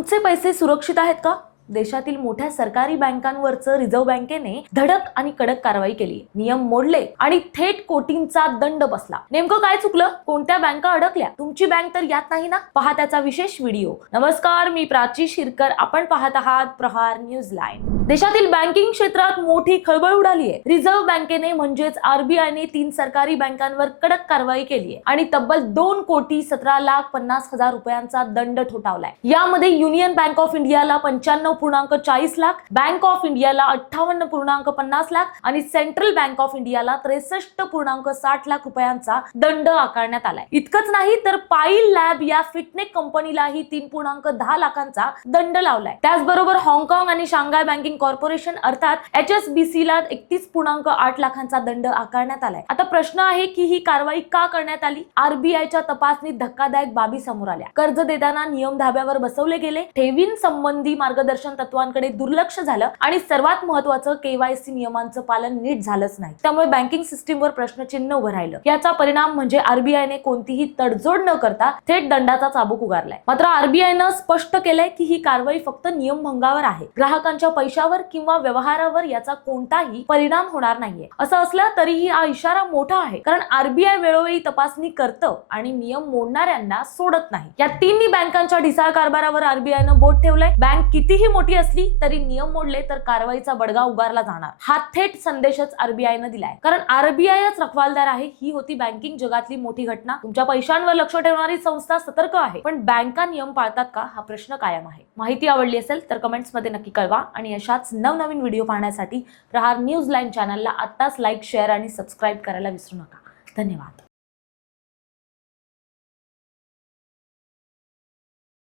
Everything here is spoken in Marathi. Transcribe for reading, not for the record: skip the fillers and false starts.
तुमचे पैसे सुरक्षित आहेत का? देशातील मोठ्या सरकारी बँकांवरचं रिझर्व्ह बँकेने धडक आणि कडक कारवाई केली. नियम मोडले आणि थेट कोटींचा दंड बसला. नेमकं काय चुकलं? कोणत्या बँका अडकल्या? तुमची बँक तर यात नाही ना? पहा त्याचा विशेष व्हिडिओ. नमस्कार, मी प्राची शिरकर. आपण पाहत आहात प्रहार न्यूज लाईन. देशातील बँकिंग क्षेत्रात मोठी खळबळ उडाली आहे. रिझर्व्ह बँकेने म्हणजेच आरबीआयने 3 सरकारी बँकांवर कडक कारवाई केली आहे आणि तब्बल 2,17,50,000 रुपयांचा दंड ठोठावलाय. यामध्ये युनियन बँक ऑफ इंडियाला 95.40 लाख, बँक ऑफ इंडियाला 58.50 लाख आणि सेंट्रल बँक ऑफ इंडियाला 63.60 लाख रुपयांचा दंड आकारण्यात आलाय. इतकंच नाही तर पाईल लॅब या फिटनेक कंपनीलाही 3.10 लाखांचा दंड लावलाय. त्याचबरोबर हाँगकाँग आणि शांघाय बँकिंग कॉर्पोरेशन अर्थात HSBC ला 31.8 लाखांचा दंड आकारण्यात आलाय. आता प्रश्न आहे की ही कारवाई का करण्यात आली? आरबीआयच्या तपासणीत धक्कादायक बाबी समोर आल्या. कर्ज देताना नियम धाब्यावर बसवले गेले, ठेवींसंबंधी मार्गदर्शन तत्वांकडे दुर्लक्ष झालं आणि सर्वात महत्त्वाचं KYC नियमांचं पालन नीट झालंच नाही. त्यामुळे बँकिंग सिस्टीमवर प्रश्नचिन्ह उभं राहिलं. याचा परिणाम म्हणजे आरबीआयने कोणतीही तडजोड न करता थेट दंडाचा चाबूक उगारलाय. मात्र आरबीआयनं स्पष्ट केलंय की ही कारवाई फक्त नियमभंगावर आहे. ग्राहकांच्या पैशावर किंवा व्यवहारावर याचा कोणताही परिणाम होणार नाहीये. असं असलं तरीही हा इशारा मोठा आहे, कारण आरबीआय वेळोवेळी तपासणी करतं आणि नियम मोडणाऱ्यांना सोडत नाही. या तिन्ही बँकांच्या ढिसाळ कारभारावर आरबीआयनं बोट ठेवलंय. बँक कितीही मोठी असली तरी नियम मोडले तर कारवाईचा बडगा उगारला जाणार, हा थेट संदेशच आरबीआयनं दिलाय. कारण आरबीआयच रखवालदार आहे. ही होती बँकिंग जगातली मोठी घटना. तुमच्या पैशांवर लक्ष ठेवणारी संस्था सतर्क आहे, पण बँका नियम पाळतात का हा प्रश्न कायम आहे. माहिती आवडली असेल तर कमेंट्स मध्ये नक्की कळवा आणि अशाच नवनवीन व्हिडिओ पाहण्यासाठी प्रहार न्यूज लाईन चॅनलला आत्ताच लाईक, शेअर आणि सबस्क्राईब करायला विसरू नका. धन्यवाद.